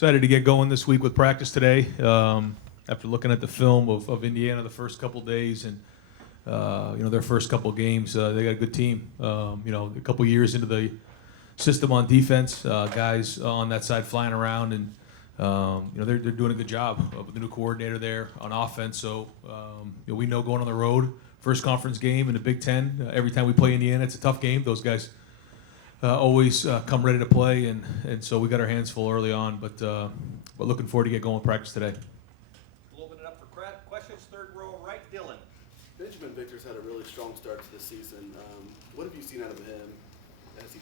Excited to get going this week with practice today. After looking at the film of Indiana the first couple days and their first couple games, they got a good team. A couple years into the system on defense, guys on that side flying around, and they're doing a good job with the new coordinator there on offense. So we know going on the road, first conference game in the Big Ten. Every time we play Indiana, it's a tough game. Those guys always come ready to play, and so we got our hands full early on, but looking forward to get going with practice today. We'll open it up for questions. Third row right, Dylan. Benjamin Victor's had a really strong start to the season. What have you seen out of him as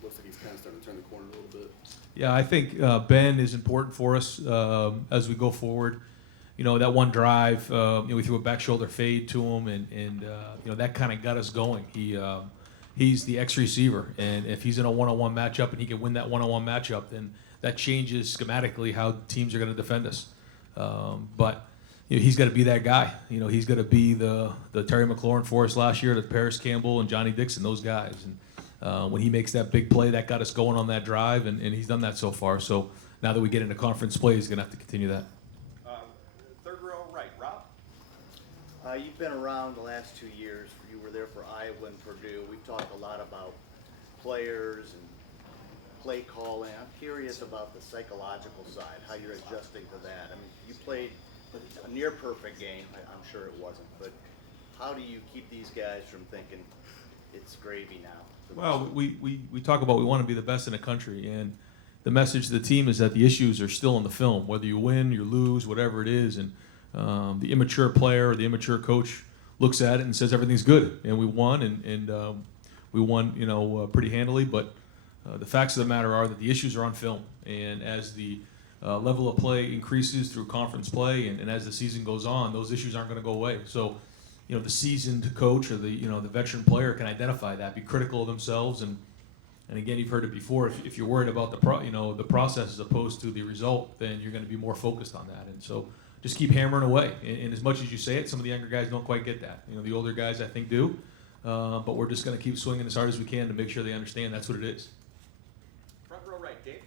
looks like he's kind of starting to turn the corner a little bit? Yeah, I think Ben is important for us as we go forward. That one drive, we threw a back shoulder fade to him, and that kind of got us going. He's the X receiver, and if he's in a one-on-one matchup and he can win that one-on-one matchup, then that changes schematically how teams are going to defend us. But he's got to be that guy. He's got to be the Terry McLaurin for us last year, the Paris Campbell and Johnny Dixon, those guys. And when he makes that big play, that got us going on that drive, and he's done that so far. So now that we get into conference play, he's going to have to continue that. Third row right, Rob. You've been around the last 2 years. You were there for Iowa and Purdue. We've talked a lot about players and play calling. I'm curious about the psychological side, how you're adjusting to that. I mean, you played a near perfect game. I'm sure it wasn't, but how do you keep these guys from thinking it's gravy now? Well, we talk about we want to be the best in the country, and the message to the team is that the issues are still in the film, whether you win, you lose, whatever it is, and the immature player or the immature coach looks at it and says everything's good, and we won, and we won, pretty handily. But the facts of the matter are that the issues are on film, and as the level of play increases through conference play, and as the season goes on, those issues aren't going to go away. So, the seasoned coach or the veteran player can identify that, be critical of themselves, and again, you've heard it before. If you're worried about the process as opposed to the result, then you're going to be more focused on that, and so. Just keep hammering away. And as much as you say it, some of the younger guys don't quite get that. The older guys, I think, do. But we're just going to keep swinging as hard as we can to make sure they understand that's what it is. Front row right, Dave.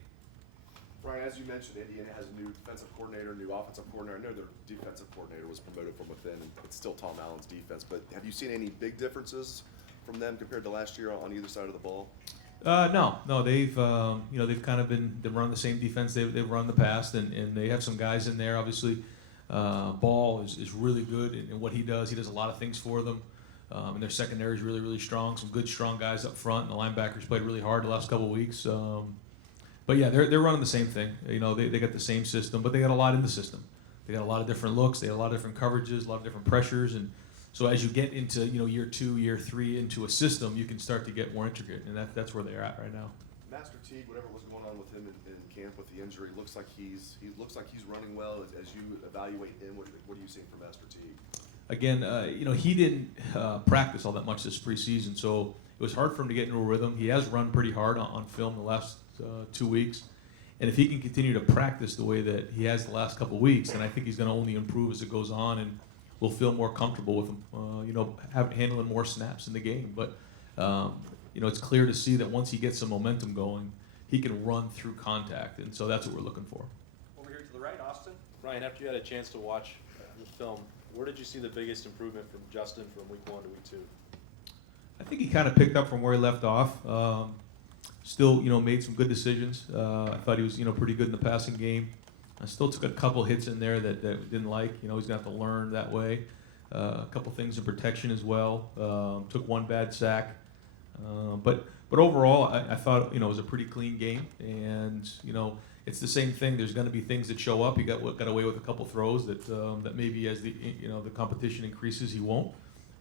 Brian, as you mentioned, Indiana has a new defensive coordinator, new offensive coordinator. I know their defensive coordinator was promoted from within, and it's still Tom Allen's defense. But have you seen any big differences from them compared to last year on either side of the ball? No. They've kind of been run the same defense they've run in the past, and they have some guys in there, obviously. Ball is really good in what he does. He does a lot of things for them. And their secondary is really, really strong. Some good, strong guys up front. And the linebackers played really hard the last couple of weeks. But yeah, they're running the same thing. They got the same system, but they got a lot in the system. They got a lot of different looks. They got a lot of different coverages, a lot of different pressures. And so as you get into year 2, year 3 into a system, you can start to get more intricate. And that's where they're at right now. Master Teague, whatever was going on with him in camp with the injury, looks like he's running well. As you evaluate him, what are you seeing from Master Teague? Again, he didn't practice all that much this preseason, so it was hard for him to get into a rhythm. He has run pretty hard on film the last 2 weeks, and if he can continue to practice the way that he has the last couple of weeks, then I think he's going to only improve as it goes on, and we'll feel more comfortable with him, handling more snaps in the game. But it's clear to see that once he gets some momentum going, he can run through contact, and so that's what we're looking for. Over here to the right, Austin. Ryan, after you had a chance to watch the film, where did you see the biggest improvement from Justin from week 1 to week 2? I think he kind of picked up from where he left off. Still, made some good decisions. I thought he was, pretty good in the passing game. I still took a couple hits in there that didn't like. He's going to have to learn that way. A couple things in protection as well. Took one bad sack. But overall, I thought, it was a pretty clean game. And, it's the same thing. There's going to be things that show up. He got away with a couple throws that maybe as the competition increases, he won't.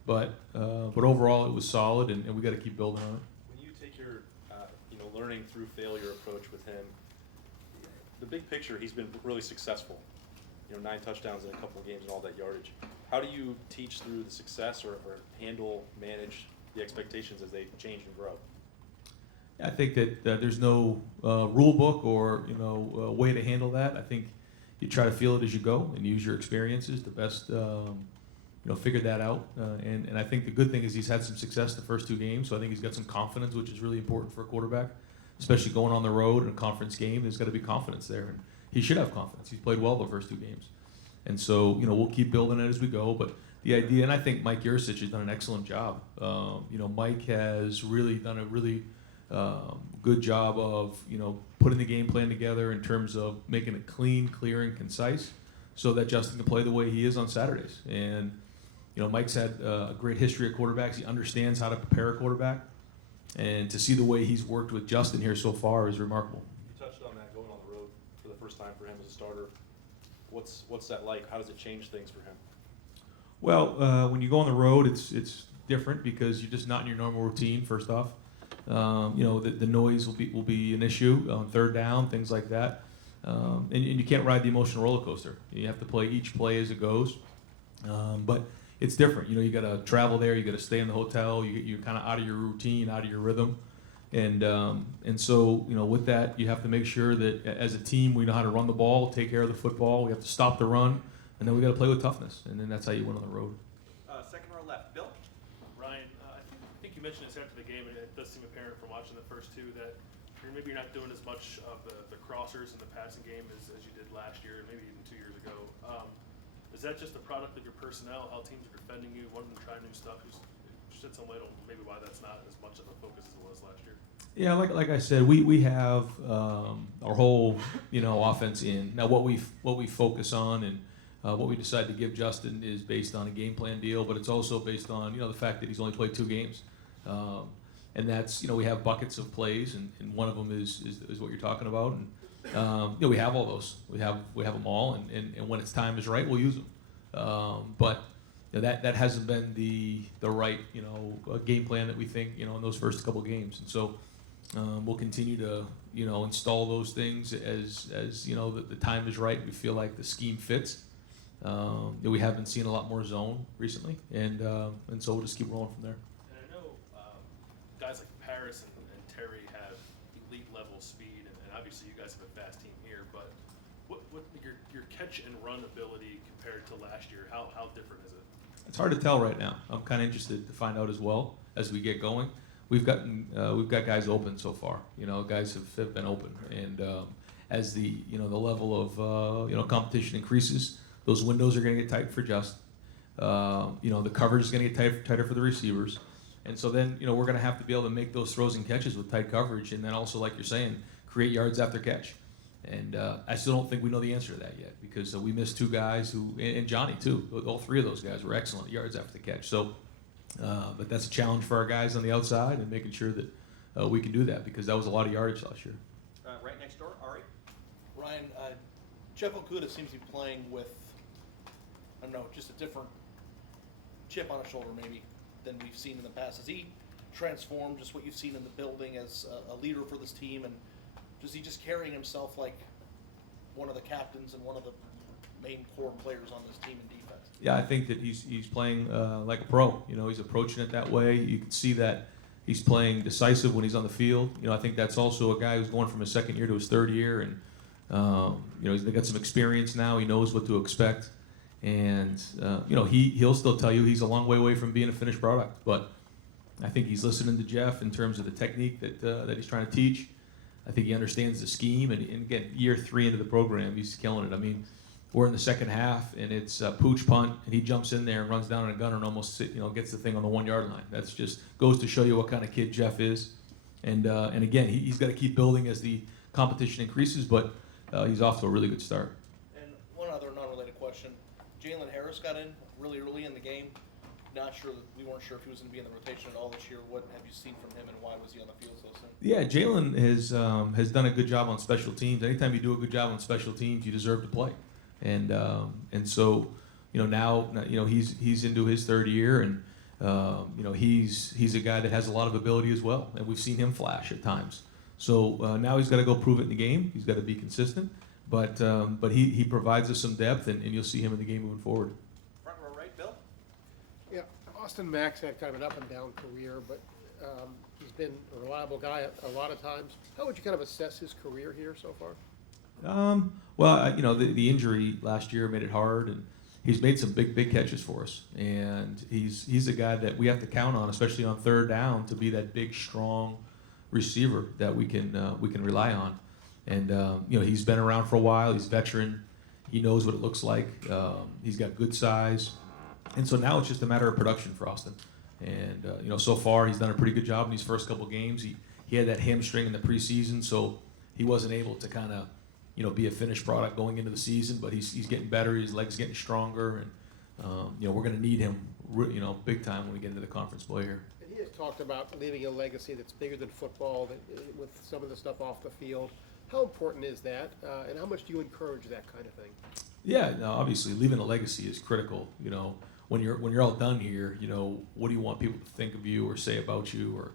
But overall, it was solid, and we got to keep building on it. When you take your learning through failure approach with him, the big picture, he's been really successful. 9 touchdowns in a couple of games and all that yardage. How do you teach through the success or manage the expectations as they change and grow? I think that there's no rule book or way to handle that. I think you try to feel it as you go and use your experiences to best figure that out. And I think the good thing is he's had some success the first 2 games, so I think he's got some confidence, which is really important for a quarterback, especially going on the road in a conference game. There's got to be confidence there, and he should have confidence. He's played well the first 2 games. And so, we'll keep building it as we go. But the idea, and I think Mike Yurcich has done an excellent job. Mike has really done a really good job of, putting the game plan together in terms of making it clean, clear, and concise so that Justin can play the way he is on Saturdays. And, Mike's had a great history of quarterbacks. He understands how to prepare a quarterback. And to see the way he's worked with Justin here so far is remarkable. You touched on that going on the road for the first time for him as a starter. What's that like? How does it change things for him? Well, when you go on the road, it's different because you're just not in your normal routine. First off, the noise will be an issue on third down, things like that, and you can't ride the emotional roller coaster. You have to play each play as it goes, but it's different. You got to travel there. You got to stay in the hotel. You're kind of out of your routine, out of your rhythm, and so with that, you have to make sure that as a team we know how to run the ball, take care of the football. We have to stop the run. And then we got to play with toughness, and then that's how you win on the road. Second row left, Bill. Ryan, I think you mentioned this after the game, and it does seem apparent from watching the first 2 that maybe you're not doing as much of the crossers in the passing game as you did last year, and maybe even 2 years ago. Is that just a product of your personnel, how teams are defending you, wanting to try new stuff? Just shed some light on maybe why that's not as much of a focus as it was last year. Yeah, like I said, we have our whole offense in now. What we focus on and what we decide to give Justin is based on a game plan deal, but it's also based on the fact that he's only played 2 games, and that's we have buckets of plays, and one of them is what you're talking about, and we have all those, we have them all, and when it's time is right, we'll use them, but that hasn't been the right game plan that we think in those first couple games, and so we'll continue to install those things as the time is right. We feel like the scheme fits. We have been seeing a lot more zone recently, and so we'll just keep rolling from there. And I know guys like Paris and Terry have elite level speed, and obviously you guys have a fast team here, but what your catch and run ability compared to last year, how different is it? It's hard to tell right now. I'm kind of interested to find out as well as we get going. We've got guys open so far. Guys have been open, and as the level of competition increases, those windows are going to get tight for Justin. The coverage is going to get tighter for the receivers, and so then we're going to have to be able to make those throws and catches with tight coverage, and then also, like you're saying, create yards after catch. And I still don't think we know the answer to that yet because we missed 2 guys and Johnny too. All 3 of those guys were excellent yards after the catch. So, but that's a challenge for our guys on the outside and making sure that we can do that because that was a lot of yardage last year. Right next door, Ari. Ryan, Jeff Okuda seems to be playing with, I don't know, just a different chip on his shoulder maybe than we've seen in the past. Has he transformed just what you've seen in the building as a leader for this team, and is he just carrying himself like one of the captains and one of the main core players on this team in defense? Yeah, I think that he's playing like a pro. He's approaching it that way. You can see that he's playing decisive when he's on the field. I think that's also a guy who's going from his second year to his third year, and he's got some experience now. He knows what to expect, and he'll still tell you he's a long way away from being a finished product. But I think he's listening to Jeff in terms of the technique that he's trying to teach. I think he understands the scheme, and again, year 3 into the program, he's killing it. I mean, we're in the second half, and it's a pooch punt, and he jumps in there and runs down on a gunner and almost gets the thing on the 1-yard line. That's just goes to show you what kind of kid Jeff is, and again, he's got to keep building as the competition increases, but he's off to a really good start. And one other non-related question: Jalen Harris got in really early in the game. We weren't sure if he was going to be in the rotation at all this year. What have you seen from him, and why was he on the field so soon? Yeah, Jalen has done a good job on special teams. Anytime you do a good job on special teams, you deserve to play. And so now he's into his third year, and he's a guy that has a lot of ability as well, and we've seen him flash at times. So now he's got to go prove it in the game. He's got to be consistent, but he provides us some depth, and you'll see him in the game moving forward. Front row right, Bill. Yeah, Austin Mack's had kind of an up and down career, but he's been a reliable guy a lot of times. How would you kind of assess his career here so far? Well, the injury last year made it hard, and he's made some big catches for us. And he's a guy that we have to count on, especially on third down, to be that big, strong receiver that we can rely on. And he's been around for a while. He's a veteran. He knows what it looks like. He's got good size. And so now it's just a matter of production for Austin. And, so far he's done a pretty good job in these first couple games. He had that hamstring in the preseason, so he wasn't able to kind of, be a finished product going into the season, but he's getting better. His legs getting stronger. And, we're going to need him, big time when we get into the conference play here. And he has talked about leaving a legacy that's bigger than football, with some of the stuff off the field. How important is that, and how much do you encourage that kind of thing? Yeah, no, obviously leaving a legacy is critical. When you're all done here, what do you want people to think of you or say about you, or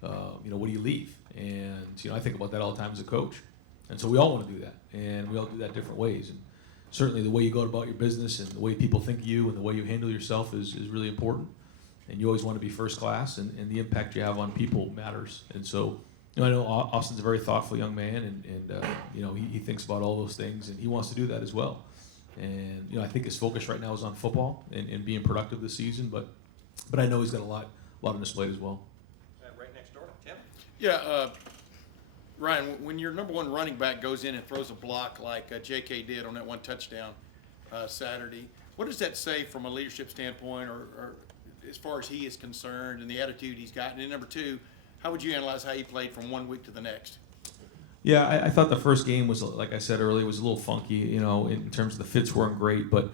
what do you leave? And I think about that all the time as a coach, and so we all want to do that, and we all do that different ways. And certainly the way you go about your business and the way people think of you and the way you handle yourself is really important. And you always want to be first class, and the impact you have on people matters. And so. I know Austin's a very thoughtful young man, and he thinks about all those things, and he wants to do that as well. And I think his focus right now is on football and being productive this season, but I know he's got a lot on his plate as well. Right next door, Tim. Yeah, Ryan, when your number one running back goes in and throws a block like J.K. did on that one touchdown Saturday, what does that say from a leadership standpoint, or as far as he is concerned and the attitude he's got? And then number two, how would you analyze how he played from 1 week to the next? Yeah, I thought the first game was, like I said earlier, was a little funky, in terms of the fits weren't great. But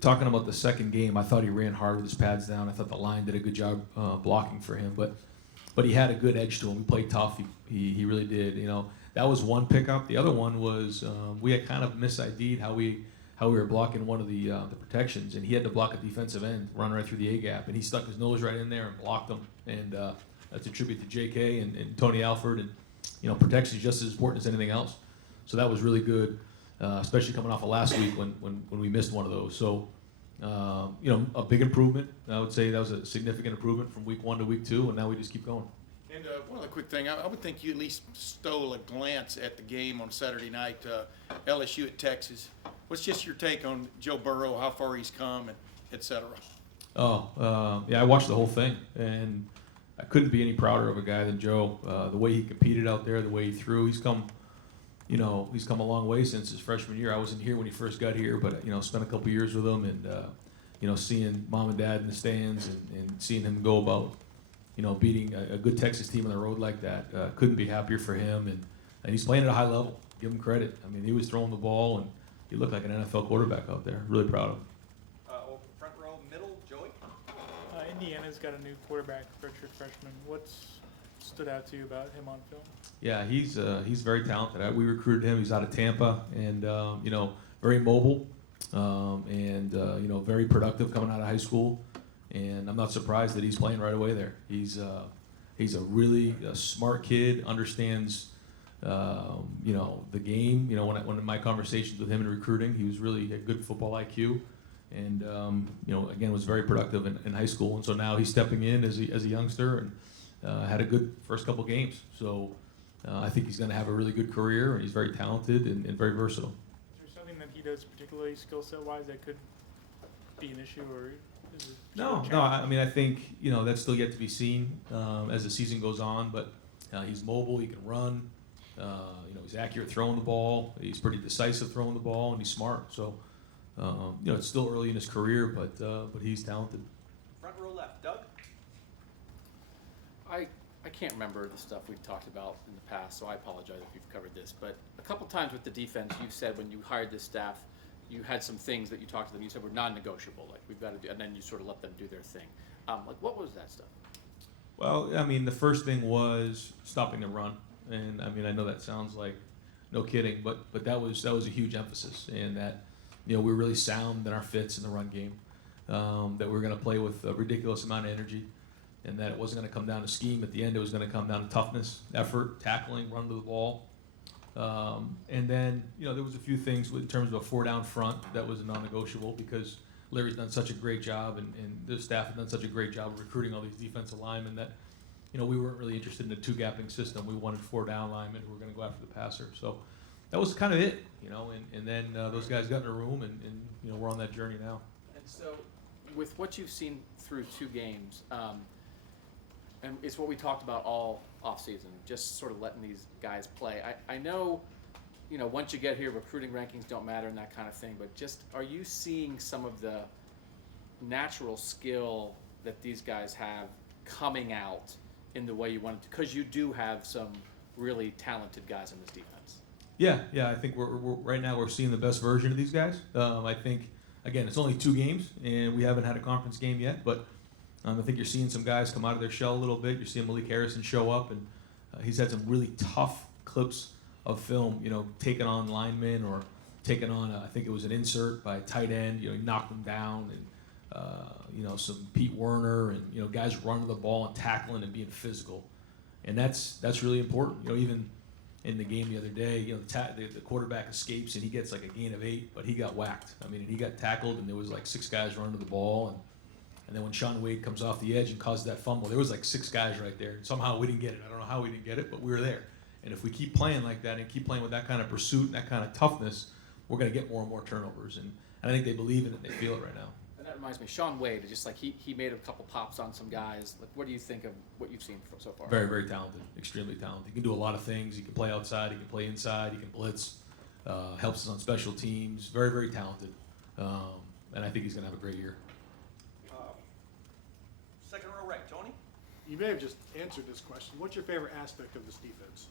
talking about the second game, I thought he ran hard with his pads down. I thought the line did a good job blocking for him. But he had a good edge to him. He played tough. He really did. That was one pickup. The other one was we had kind of misid'd how we were blocking one of the protections, and he had to block a defensive end, run right through the A gap, and he stuck his nose right in there and blocked them. And that's a tribute to J.K. and Tony Alford, and protection is just as important as anything else. So that was really good, especially coming off of last week when we missed one of those. So a big improvement. I would say that was a significant improvement from week 1 to week 2, and now we just keep going. And one other quick thing, I would think you at least stole a glance at the game on Saturday night, LSU at Texas. What's just your take on Joe Burrow, how far he's come, and et cetera? Yeah, I watched the whole thing, and I couldn't be any prouder of a guy than Joe. The way he competed out there, the way he threw, he's come a long way since his freshman year. I wasn't here when he first got here, but spent a couple years with him, and seeing mom and dad in the stands and seeing him go about beating a good Texas team on the road like that. Couldn't be happier for him, and he's playing at a high level. Give him credit. I mean, he was throwing the ball, and he looked like an NFL quarterback out there. Really proud of him. Over front row, middle, Joey. Indiana's got a new quarterback, redshirt freshman. What's stood out to you about him on film? Yeah, he's very talented. We recruited him. He's out of Tampa, and very mobile, and very productive coming out of high school. And I'm not surprised that he's playing right away there. He's a really smart kid. Understands the game. When in my conversations with him in recruiting, he was really a good football IQ. And again, was very productive in high school, and so now he's stepping in as a youngster and had a good first couple games. So I think he's going to have a really good career. He's very talented and very versatile. Is there something that he does particularly skill set wise that could be an issue, or is it No. I mean, I think that's still yet to be seen as the season goes on. But he's mobile. He can run. He's accurate throwing the ball. He's pretty decisive throwing the ball, and he's smart. So. It's still early in his career, but he's talented. Front row left, Doug. I can't remember the stuff we've talked about in the past, so I apologize if you've covered this. But a couple times with the defense, you said when you hired this staff, you had some things that you talked to them. You said were non-negotiable, like we've got to do, and then you sort of let them do their thing. What was that stuff? Well, I mean, the first thing was stopping the run, and I mean, I know that sounds like no kidding, but that was a huge emphasis, and that. We're really sound in our fits in the run game, that we're going to play with a ridiculous amount of energy, and that it wasn't going to come down to scheme. At the end, it was going to come down to toughness, effort, tackling, run to the ball. And then, there was a few things in terms of a 4-down front that was non-negotiable because Larry's done such a great job and the staff have done such a great job of recruiting all these defensive linemen that, we weren't really interested in a 2-gapping system. We wanted 4-down linemen who were going to go after the passer. So that was kind of it, and then those guys got in a room and we're on that journey now. And so, with what you've seen through 2 games, and it's what we talked about all offseason, just sort of letting these guys play. I know you know, once you get here, recruiting rankings don't matter and that kind of thing, but just, are you seeing some of the natural skill that these guys have coming out in the way you want it to? Because you do have some really talented guys in this defense. Yeah, I think we're right now we're seeing the best version of these guys. I think, again, it's only 2 games, and we haven't had a conference game yet, but I think you're seeing some guys come out of their shell a little bit. You're seeing Malik Harrison show up, and he's had some really tough clips of film, you know, taking on linemen or taking on, I think it was an insert by a tight end, you know, he knocked him down, and, you know, some Pete Werner and, you know, guys running the ball and tackling and being physical. And that's really important. You know, even in the game the other day, you know, the quarterback escapes and he gets like a gain of 8, but he got whacked. I mean, he got tackled and there was like 6 guys running to the ball. And then when Sean Wade comes off the edge and causes that fumble, there was like 6 guys right there. And somehow we didn't get it. I don't know how we didn't get it, but we were there. And if we keep playing like that and keep playing with that kind of pursuit and that kind of toughness, we're going to get more and more turnovers. And I think they believe in it. They feel it right now. And that reminds me, Sean Wade, just like he made a couple pops on some guys. Like, what do you think of what you've seen so far? Very, very talented. Extremely talented. He can do a lot of things. He can play outside. He can play inside. He can blitz. Helps us on special teams. Very, very talented. And I think he's going to have a great year. Second row right, Tony? You may have just answered this question. What's your favorite aspect of this defense?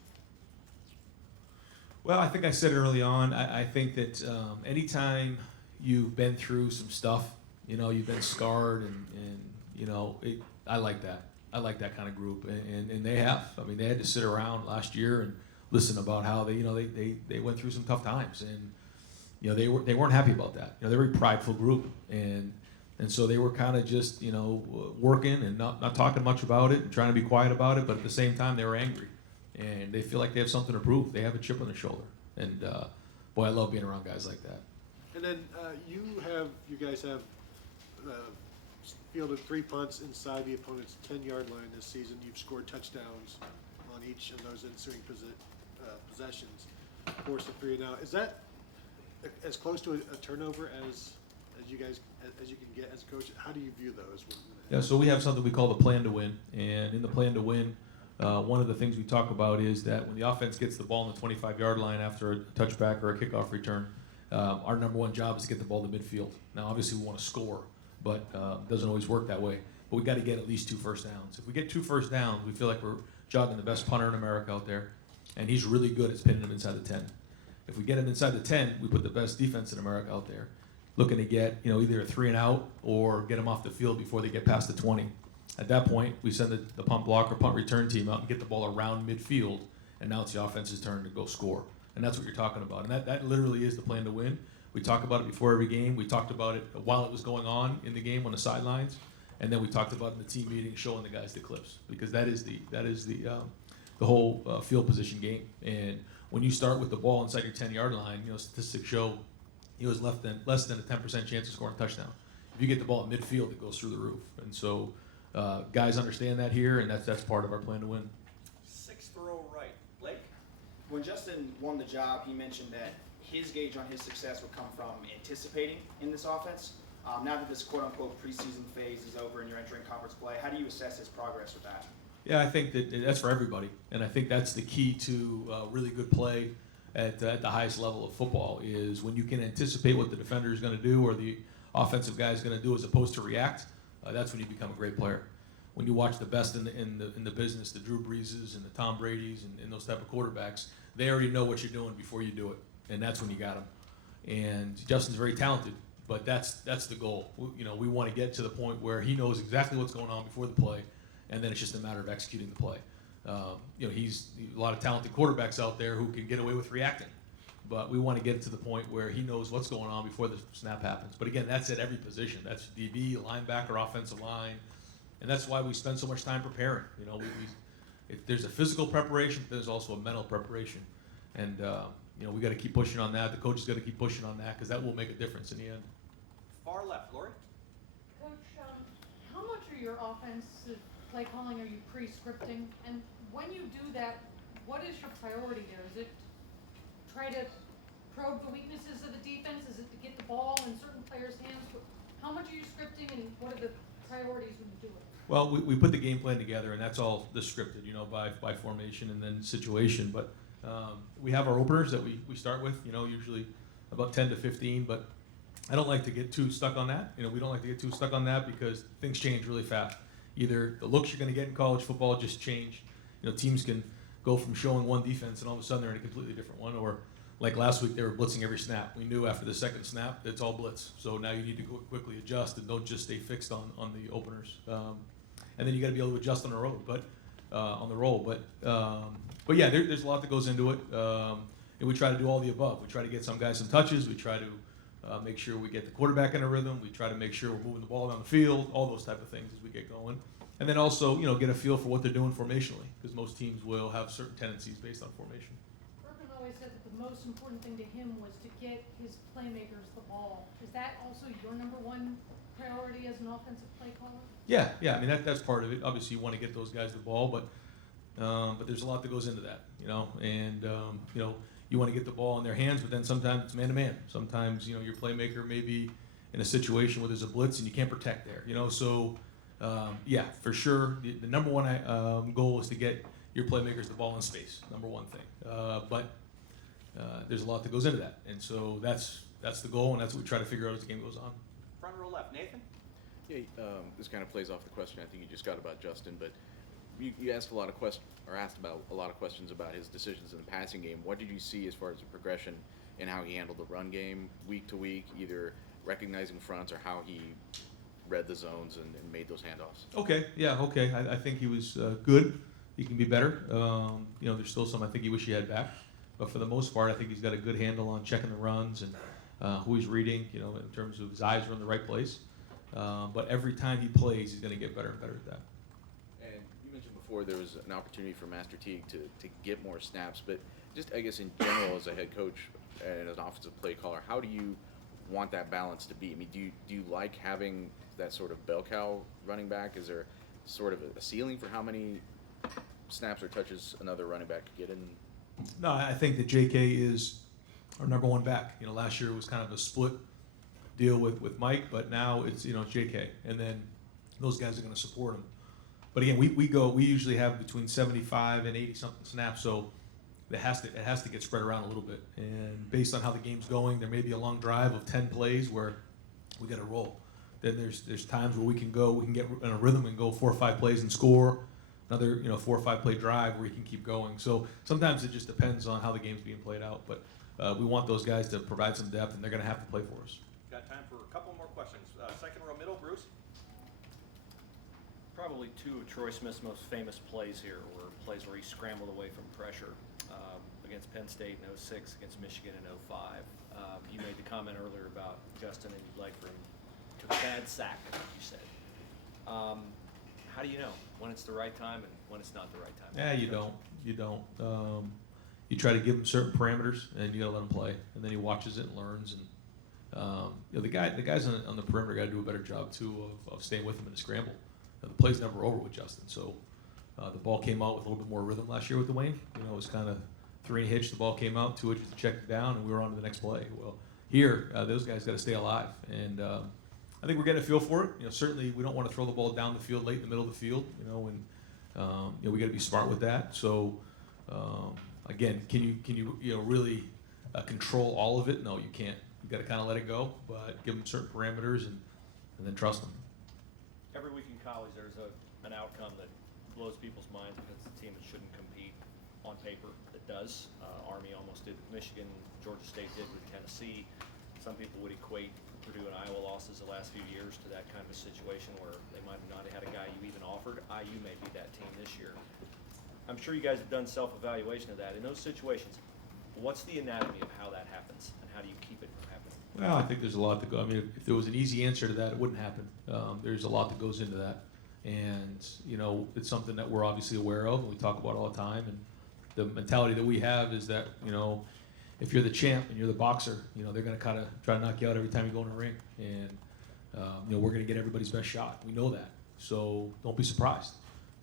Well, I think I said early on, I think that anytime you've been through some stuff, you know, you've been scarred, and you know, I like that. I like that kind of group, and they have. I mean, they had to sit around last year and listen about how they, you know, they went through some tough times, and you know, they weren't happy about that. You know, they're a very prideful group, and so they were kind of just, you know, working and not talking much about it and trying to be quiet about it, but at the same time they were angry, and they feel like they have something to prove. They have a chip on their shoulder, and boy, I love being around guys like that. And then you guys have fielded 3 punts inside the opponent's 10-yard line this season. You've scored touchdowns on each of those ensuing possessions, forced a 3 and out. Is that as close to a turnover as you guys as you can get as a coach? How do you view those? Yeah, so we have something we call the plan to win, and in the plan to win, one of the things we talk about is that when the offense gets the ball on the 25-yard line after a touchback or a kickoff return, our number 1 job is to get the ball to midfield. Now, obviously, we want to score, but it doesn't always work that way. But we got to get at least 2 first downs. If we get 2 first downs, we feel like we're jogging the best punter in America out there, and he's really good at pinning him inside the 10. If we get him inside the 10, we put the best defense in America out there, looking to get, you know, either a 3 and out or get them off the field before they get past the 20. At that point, we send the punt block or punt return team out and get the ball around midfield, and now it's the offense's turn to go score. And that's what you're talking about. And that literally is the plan to win. We talk about it before every game. We talked about it while it was going on in the game on the sidelines, and then we talked about it in the team meeting, showing the guys the clips, because that is the whole field position game. And when you start with the ball inside your 10-yard line, you know, statistics show he was less than a 10% chance of scoring a touchdown. If you get the ball at midfield, it goes through the roof. And so guys understand that here, and that's part of our plan to win. 6th row right, Blake? When Justin won the job, he mentioned that his gauge on his success would come from anticipating in this offense. Now that this quote-unquote preseason phase is over and you're entering conference play, how do you assess his progress with that? Yeah, I think that's for everybody, and I think that's the key to really good play at the highest level of football is when you can anticipate what the defender is going to do or the offensive guy is going to do as opposed to react. That's when you become a great player. When you watch the best in the business, the Drew Breeses and the Tom Brady's and those type of quarterbacks, they already know what you're doing before you do it, and that's when you got them. And Justin's very talented, but that's the goal. We want to get to the point where he knows exactly what's going on before the play, and then it's just a matter of executing the play. He's a lot of talented quarterbacks out there who can get away with reacting, but we want to get to the point where he knows what's going on before the snap happens. But again, that's at every position. That's DB, linebacker, offensive line, and that's why we spend so much time preparing. If there's a physical preparation, there's also a mental preparation, and we got to keep pushing on that. The coaches got to keep pushing on that because that will make a difference in the end. Far left, Lori? Coach, how much of your offensive play calling are you pre-scripting? And when you do that, what is your priority there? Is it try to probe the weaknesses of the defense? Is it to get the ball in certain players' hands? How much are you scripting, and what are the priorities when you do it? Well, we put the game plan together, and that's all the scripted, by formation and then situation. But We have our openers that we start with, usually about 10 to 15, but I don't like to get too stuck on that. We don't like to get too stuck on that because things change really fast. Either the looks you're going to get in college football just change. Teams can go from showing one defense and all of a sudden they're in a completely different one. Or like last week, they were blitzing every snap. We knew after the second snap, it's all blitz. So now you need to quickly adjust and don't just stay fixed on the openers. And then you got to be able to adjust on the road, on the roll. But yeah, there's a lot that goes into it. And we try to do all the above. We try to get some guys some touches. We try to make sure we get the quarterback in a rhythm. We try to make sure we're moving the ball down the field, all those type of things as we get going. And then also, get a feel for what they're doing formationally, because most teams will have certain tendencies based on formation. Urban always said that the most important thing to him was to get his playmakers the ball. Is that also your number one priority as an offensive play caller? Yeah. I mean, that's part of it. Obviously, you want to get those guys the ball, but there's a lot that goes into that, and you want to get the ball in their hands, but then sometimes it's man-to-man. Sometimes, your playmaker may be in a situation where there's a blitz and you can't protect there, So, yeah, for sure, the number one goal is to get your playmakers the ball in space, number one thing. But there's a lot that goes into that. And so that's the goal, and that's what we try to figure out as the game goes on. Front row left, Nathan? Yeah, this kind of plays off the question I think you just got about Justin, but you asked a lot of asked about a lot of questions about his decisions in the passing game. What did you see as far as the progression in how he handled the run game week to week, either recognizing fronts or how he read the zones and made those handoffs? Okay. I think he was good. He can be better. There's still some I think he wish he had back, but for the most part, I think he's got a good handle on checking the runs and who he's reading. In terms of his eyes are in the right place. But every time he plays, he's going to get better and better at that. And you mentioned before there was an opportunity for Master Teague to get more snaps, but just I guess in general as a head coach and as an offensive play caller, how do you want that balance to be? I mean, do you like having that sort of bell cow running back? Is there sort of a ceiling for how many snaps or touches another running back could get in? No, I think that J.K. is our number one back. Last year it was kind of a split deal with Mike, but now it's J.K. and then those guys are going to support him. But again, we usually have between 75 and 80 something snaps, so it has to get spread around a little bit. And based on how the game's going, there may be a long drive of 10 plays where we got to roll. Then there's times where we can get in a rhythm and go 4 or 5 plays and score. Another 4 or 5 play drive where you can keep going. So sometimes it just depends on how the game's being played out. But we want those guys to provide some depth, and they're going to have to play for us. Got time for a couple more questions. Second row middle, Bruce? Probably two of Troy Smith's most famous plays here were plays where he scrambled away from pressure against Penn State in 06, against Michigan in 05. You made the comment earlier about Justin and you'd like for him to bad sack, you said. How do you know when it's the right time and when it's not the right time? Yeah, you don't. You try to give him certain parameters, and you got to let him play, and then he watches it and learns. And the guys on the perimeter got to do a better job too of staying with him in the scramble. The play's never over with Justin, so the ball came out with a little bit more rhythm last year with Dwayne. It was kind of 3 and hitch. The ball came out, 2 hitches to check it down, and we were on to the next play. Well, here those guys got to stay alive, and I think we're getting a feel for it. Certainly we don't want to throw the ball down the field late in the middle of the field. We got to be smart with that. So again, can you really control all of it? No, you can't. You got to kind of let it go, but give them certain parameters and then trust them. Every week in college, there's an outcome that blows people's minds because it's a team that shouldn't compete on paper that does. Army almost did with Michigan. Georgia State did with Tennessee. Some people would equate Purdue and Iowa losses the last few years to that kind of a situation where they might have not had a guy you even offered. IU may be that team this year. I'm sure you guys have done self-evaluation of that. In those situations, what's the anatomy of how that happens, and how do you keep it from happening? Well, I think there's a lot to go. I mean, if there was an easy answer to that, it wouldn't happen. There's a lot that goes into that, and it's something that we're obviously aware of, and we talk about all the time. And the mentality that we have is that if you're the champ and you're the boxer, they're going to kind of try to knock you out every time you go in the ring, and we're going to get everybody's best shot. We know that, so don't be surprised.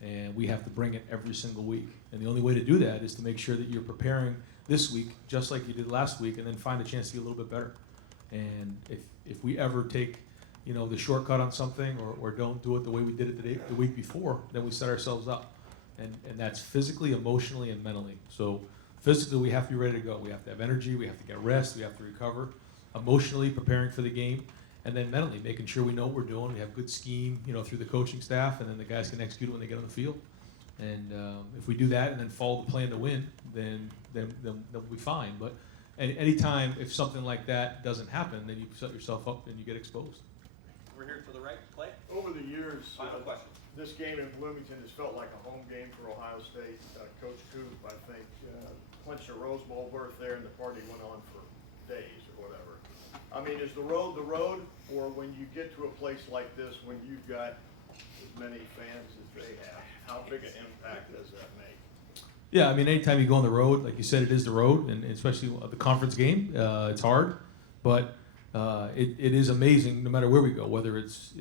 And we have to bring it every single week. And the only way to do that is to make sure that you're preparing this week just like you did last week, and then find a chance to get a little bit better. And if we ever take the shortcut on something or don't do it the way we did it the week before, then we set ourselves up. And that's physically, emotionally, and mentally. So physically we have to be ready to go. We have to have energy. We have to get rest. We have to recover. Emotionally preparing for the game, and then mentally making sure we know what we're doing. We have good scheme, through the coaching staff, and then the guys can execute it when they get on the field. And if we do that and then follow the plan to win, then we'll be fine. But anytime if something like that doesn't happen, then you set yourself up and you get exposed. We're here to the right, Clay. Over the years, Final question. this game in Bloomington has felt like a home game for Ohio State. Coach Coop, I think, clinched a Rose Bowl berth there, and the party went on for days or whatever. I mean, is the road, or when you get to a place like this, when you've got as many fans as they have, how big an impact does that make? Yeah, I mean, anytime you go on the road, like you said, it is the road, and especially the conference game, it's hard, but it is amazing no matter where we go, whether it's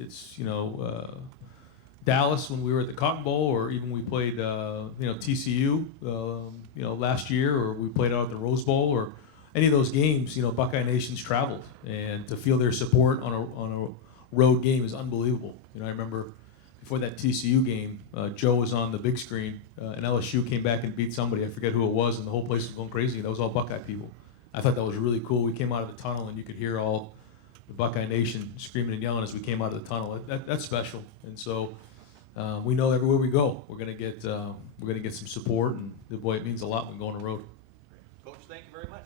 Dallas when we were at the Cotton Bowl, or even we played TCU last year, or we played out at the Rose Bowl, or any of those games. Buckeye Nation's traveled, and to feel their support on a road game is unbelievable. I remember before that TCU game, Joe was on the big screen, and LSU came back and beat somebody. I forget who it was, and the whole place was going crazy. That was all Buckeye people. I thought that was really cool. We came out of the tunnel, and you could hear all the Buckeye Nation screaming and yelling as we came out of the tunnel. That's special, and so we know everywhere we go, we're gonna get some support, and boy, it means a lot when we go on the road. Coach, thank you very much.